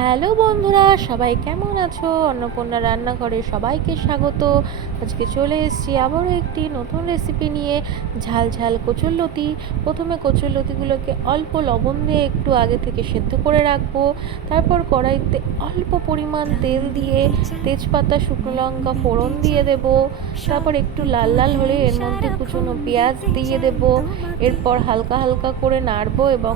Hello বন্ধুরা, সবাই কেমন আছো? অন্নপূর্ণা রান্নাঘরে সবাইকে স্বাগত। আজকে চলে এসেছি আবারও একটি নতুন রেসিপি নিয়ে। ঝাল ঝাল কচুরলতি। প্রথমে কচুরলতিগুলোকে অল্প লবণ দিয়ে একটু আগে থেকে সেদ্ধ করে রাখবো। তারপর কড়াইতে অল্প পরিমাণ তেল দিয়ে তেজপাতা, শুকনো লঙ্কা ফোড়ন দিয়ে দেব। তারপর একটু লাল লাল হলে এর মধ্যে কুচনো পেঁয়াজ দিয়ে দেব। এরপর হালকা হালকা করে নাড়বো এবং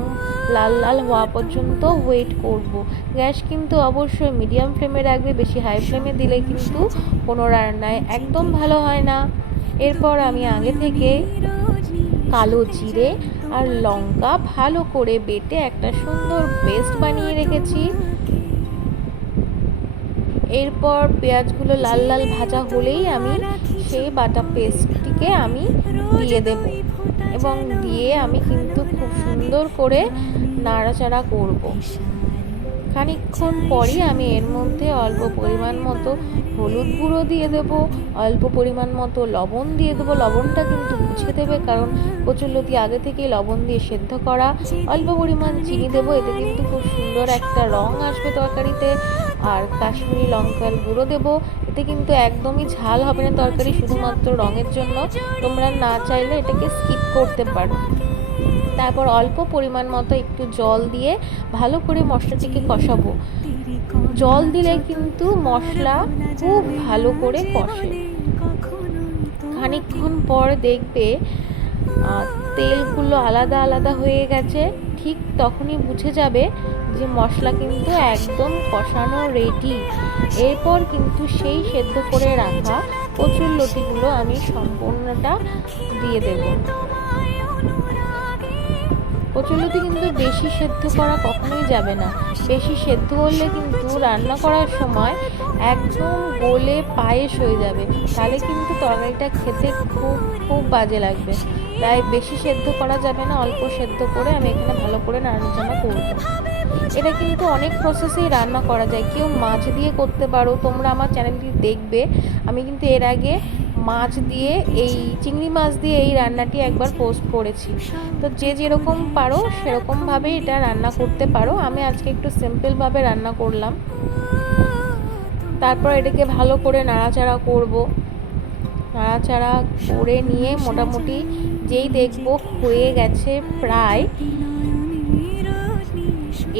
লাল লাল হওয়া পর্যন্ত ওয়েট করব। গ্যাস কিন্তু অবশ্যই মিডিয়াম ফ্লেমে রাখবে, বেশি হাই ফ্লেমে দিলে কিন্তু কোনো রান্নায় একদম ভালো হয় না। এরপর আমি আগে থেকে কালো জিরে আর লঙ্কা ভালো করে বেটে একটা সুন্দর পেস্ট বানিয়ে রেখেছি। এরপর পেঁয়াজগুলো লাল লাল ভাজা হলেই আমি সেই বাটা পেস্টটিকে আমি দিয়ে দেব এবং দিয়ে আমি কিন্তু খুব সুন্দর করে নাড়াচাড়া করব। খানিকক্ষণ পরই আমি এর মধ্যে অল্প পরিমাণ মতো হলুদ গুঁড়ো দিয়ে দেবো, অল্প পরিমাণ মতো লবণ দিয়ে দেবো। লবণটা কিন্তু বুঝে দেবে, কারণ কচুরলতি আগে থেকেই লবণ দিয়ে সেদ্ধ করা। অল্প পরিমাণ চিনি দেবো, এতে কিন্তু খুব সুন্দর একটা রং আসবে তরকারিতে। আর কাশ্মীরি লঙ্কার গুঁড়ো দেবো, এতে কিন্তু একদমই ঝাল হবে না তরকারি, শুধুমাত্র রঙের জন্য। তোমরা না চাইলে এটাকে স্কিপ করতে পারো। তারপর অল্প পরিমাণ মতো একটু জল দিয়ে ভালো করে মশলাটিকে কষাবো। জল দিলে কিন্তু মশলা খুব ভালো করে কষে। খানিকক্ষণ পর দেখবে তেলগুলো আলাদা আলাদা হয়ে গেছে। ঠিক তখনই বুঝে যাবে যে মশলা কিন্তু একদম কষানো রেডি। এরপর কিন্তু সেই সেদ্ধ করে রাখা কচুরলতিগুলো আমি সম্পূর্ণটা দিয়ে দেব। কচুরলতি কিন্তু বেশি সেদ্ধ করা কখনোই যাবে না। বেশি সেদ্ধ করলে কিন্তু রান্না করার সময় একদম গলে পায়েস হয়ে যাবে, তাহলে কিন্তু তরকারিটা খেতে খুব খুব বাজে লাগবে। তাই বেশি সেদ্ধ করা যাবে না, অল্প সেদ্ধ করে আমি এখানে ভালো করে নাড়াচাড়া করব। এটা কিন্তু অনেক প্রসেসেই রান্না করা যায়। কেউ মাছ দিয়ে করতে পারো, তোমরা আমার চ্যানেলটি দেখবে। আমি কিন্তু এর আগে মাছ দিয়ে, এই চিংড়ি মাছ দিয়ে এই রান্নাটি একবার পোস্ট করেছি। তো যে যেরকম পারো সেরকমভাবে এটা রান্না করতে পারো। আমি আজকে একটু সিম্পলভাবে রান্না করলাম। তারপর এটাকে ভালো করে নাড়াচাড়া করব। নাড়াচাড়া করে নিয়ে মোটামুটি যেই দেখবো হয়ে গেছে প্রায়,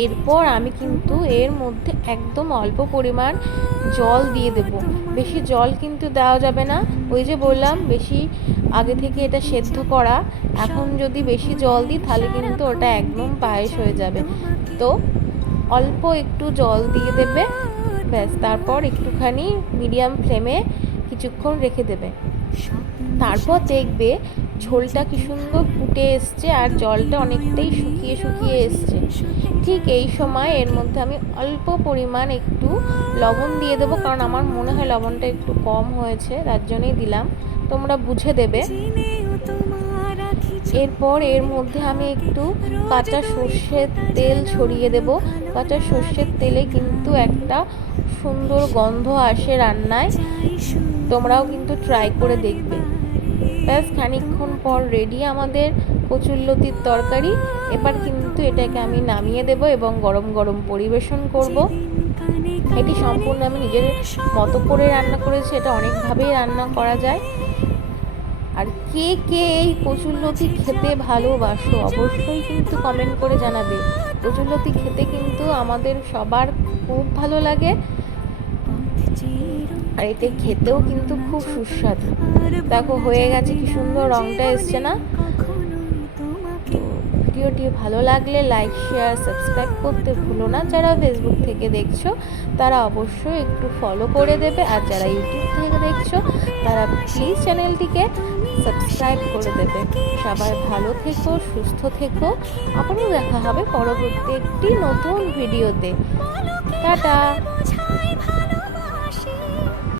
এরপর আমি কিন্তু এর মধ্যে একদম অল্প পরিমাণ জল দিয়ে দেব। বেশি জল কিন্তু দেওয়া যাবে না, ওই যে বললাম বেশি আগে থেকে এটা সেদ্ধ করা। এখন যদি বেশি জল দিই তাহলে কিন্তু ওটা একদম পায়েস হয়ে যাবে। তো অল্প একটু জল দিয়ে দেবে, ব্যাস। তারপর একটুখানি মিডিয়াম ফ্লেমে কিছুক্ষণ রেখে দেবে। তারপর দেখবে ঝোলটা কি সুন্দর ফুটে এসছে আর জলটা অনেকটাই শুকিয়ে শুকিয়ে এসছে। ঠিক এই সময় এর মধ্যে আমি অল্প পরিমাণ একটু লবণ দিয়ে দেবো, কারণ আমার মনে হয় লবণটা একটু কম হয়েছে, তার জন্যই দিলাম। তোমরা বুঝে দেবে। এরপর এর মধ্যে আমি একটু কাঁচা সর্ষের তেল ছড়িয়ে দেব। কাঁচা সর্ষের তেলে কিন্তু একটা সুন্দর গন্ধ আসে রান্নায়, তোমরাও কিন্তু ট্রাই করে দেখবে। ব্যাস, খানিকক্ষণ পর রেডি আমাদের কচুরলতির তরকারি। এবার কিন্তু এটাকে আমি নামিয়ে দেব এবং গরম গরম পরিবেশন করব। এটি সম্পূর্ণ আমি নিজের মতো করে রান্না করেছি, এটা অনেকভাবেই রান্না করা যায়। আর কে কে এই কচুরলতি খেতে ভালোবাসো অবশ্যই কিন্তু কমেন্ট করে জানাবে। কচুরলতি খেতে কিন্তু আমাদের সবার খুব ভালো লাগে, আর এটা খেতেও কিন্তু খুব সুস্বাদু। দেখো হয়ে গেছে, কি সুন্দর রংটা এসছে না? তো ভিডিওটি ভালো লাগলে লাইক, শেয়ার, সাবস্ক্রাইব করতে ভুলো না। যারা ফেসবুক থেকে দেখছো তারা অবশ্যই একটু ফলো করে দেবে, আর যারা ইউটিউব থেকে দেখছো তারা প্লিজ চ্যানেলটিকে সাবস্ক্রাইব করে দেবে। সবাই ভালো থেকো, সুস্থ থেকো। আবারও দেখা হবে পরবর্তী একটি নতুন ভিডিওতে। টাটা।